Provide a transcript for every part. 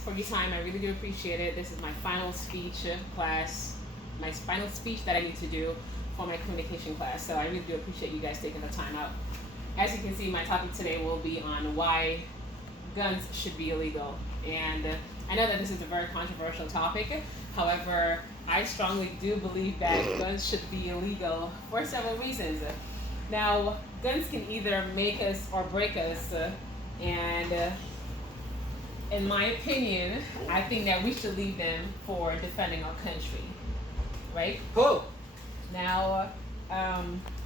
for your time. I really do appreciate it. This is my final speech class, my final speech that I need to do for my communication class. So I really do appreciate you guys taking the time out. As you can see, my topic today will be on why guns should be illegal. And I know that this is a very controversial topic. However, I strongly do believe that guns should be illegal for several reasons. Now, guns can either make us or break us, and in my opinion, I think that we should leave them for defending our country, right? Cool. Now,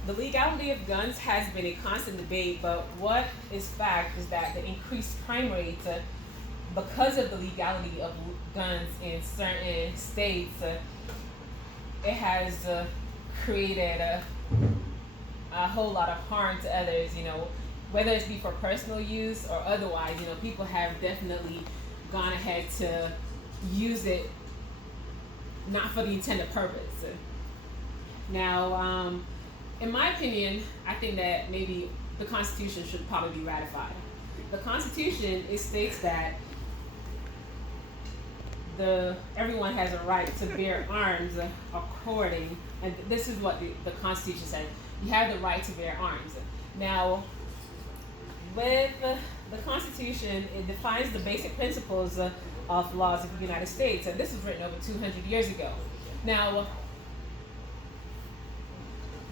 the legality of guns has been a constant debate, but what is fact is that the increased crime rates because of the legality of guns in certain states, it has created a whole lot of harm to others, whether it be for personal use or otherwise. People have definitely gone ahead to use it not for the intended purpose. Now, in my opinion, I think that maybe the Constitution should probably be ratified. The Constitution, it states that everyone has a right to bear arms according, and this is what the Constitution says. You have the right to bear arms. Now, with the Constitution, it defines the basic principles of laws of the United States, and this was written over 200 years ago. Now,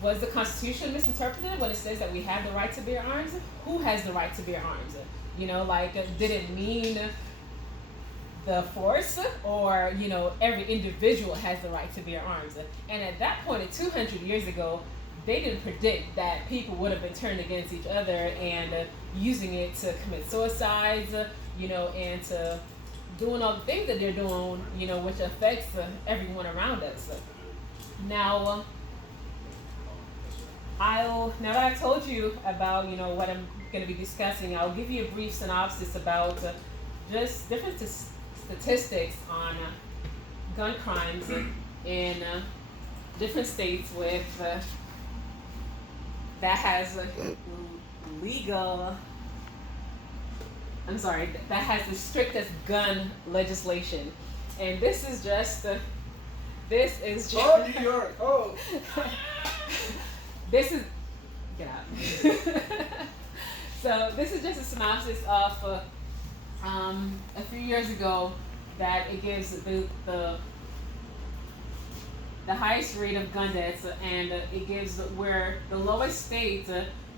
was the Constitution misinterpreted when it says that we have the right to bear arms? Who has the right to bear arms? Did it mean the force, or every individual has the right to bear arms? And at that point, 200 years ago, they didn't predict that people would have been turned against each other and using it to commit suicides, and to doing all the things that they're doing, which affects everyone around us. Now, now that I've told you about, what I'm going to be discussing, I'll give you a brief synopsis about just different statistics on gun crimes in different states with that has that has the strictest gun legislation. And this is just Oh, New York. Oh. This is, get out. So this is just a synopsis of a few years ago that it gives the highest rate of gun deaths, and it gives where the lowest state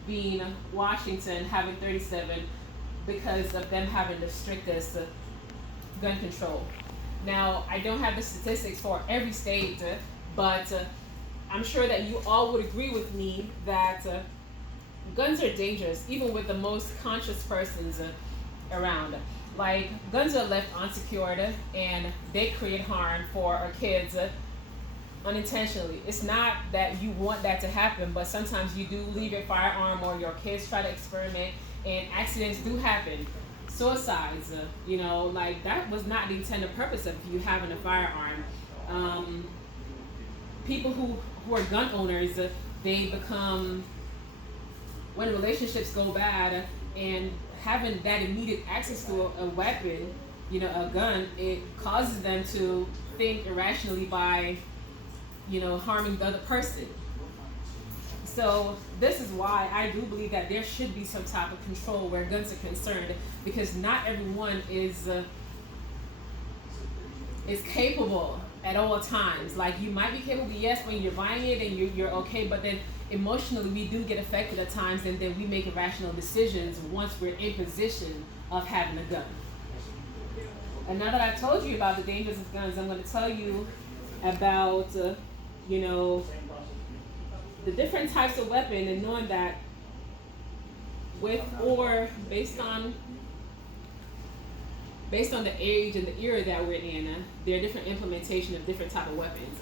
being Washington having 37 because of them having the strictest gun control. Now, I don't have the statistics for every state, but I'm sure that you all would agree with me that guns are dangerous, even with the most conscious persons around. Like, guns are left unsecured and they create harm for our kids unintentionally. It's not that you want that to happen, but sometimes you do leave your firearm or your kids try to experiment and accidents do happen. Suicides, that was not the intended purpose of you having a firearm. People who are gun owners, they become, when relationships go bad and having that immediate access to a weapon, a gun, it causes them to think irrationally by, harming the other person. So this is why I do believe that there should be some type of control where guns are concerned, because not everyone is capable at all times. Like, you might be capable, yes, when you're buying it and you're okay, but then emotionally we do get affected at times, and then we make irrational decisions once we're in position of having a gun. And now that I've told you about the dangers of guns, I'm going to tell you about the different types of weapon, and knowing that with or based on the age and the era that we're in, there are different implementation of different type of weapons.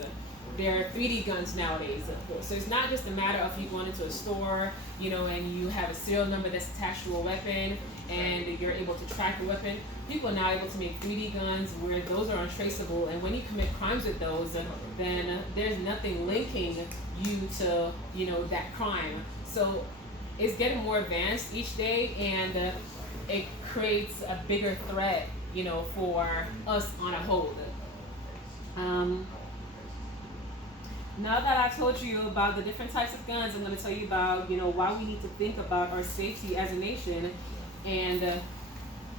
There are 3D guns nowadays, of course. So it's not just a matter of you going into a store, and you have a serial number that's attached to a weapon, and you're able to track the weapon. People are now able to make 3D guns where those are untraceable, and when you commit crimes with those, then there's nothing linking you to, that crime. So it's getting more advanced each day, and it creates a bigger threat for us on a whole. Now that I've told you about the different types of guns, I'm going to tell you about, why we need to think about our safety as a nation, and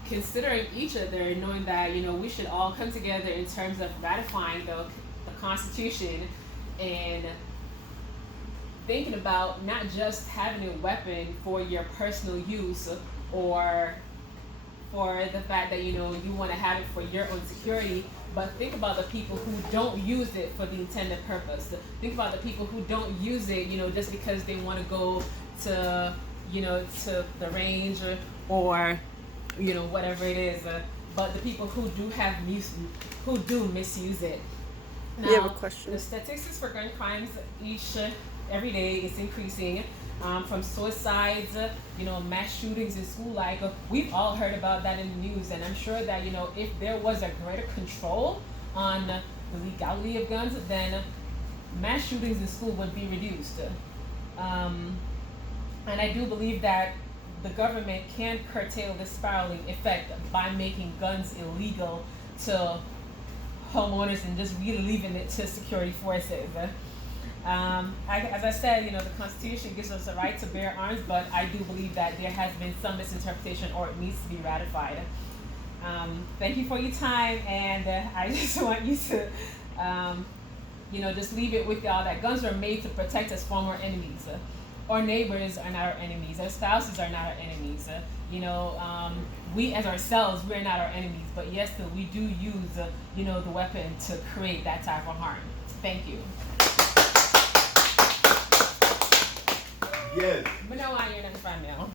considering each other, knowing that, we should all come together in terms of ratifying the Constitution, and thinking about not just having a weapon for your personal use, or for the fact that you want to have it for your own security, but think about the people who don't use it for the intended purpose. Think about the people who don't use it, just because they want to go to, to the range, or whatever it is. But the people who do misuse it. Now, you have a question? The statistics for gun crimes every day is increasing. From suicides, mass shootings in school, we've all heard about that in the news, and I'm sure that if there was a greater control on the legality of guns, then mass shootings in school would be reduced. And I do believe that the government can curtail the spiraling effect by making guns illegal to homeowners and just really leaving it to security forces. As I said, the Constitution gives us the right to bear arms, but I do believe that there has been some misinterpretation, or it needs to be ratified. Thank you for your time, and I just want you to, just leave it with y'all that guns are made to protect us from our enemies. Our neighbors are not our enemies. Our spouses are not our enemies. We as ourselves, we're not our enemies, but yes, we do use, the weapon to create that type of harm. Thank you. Yes. But no iron in the front now.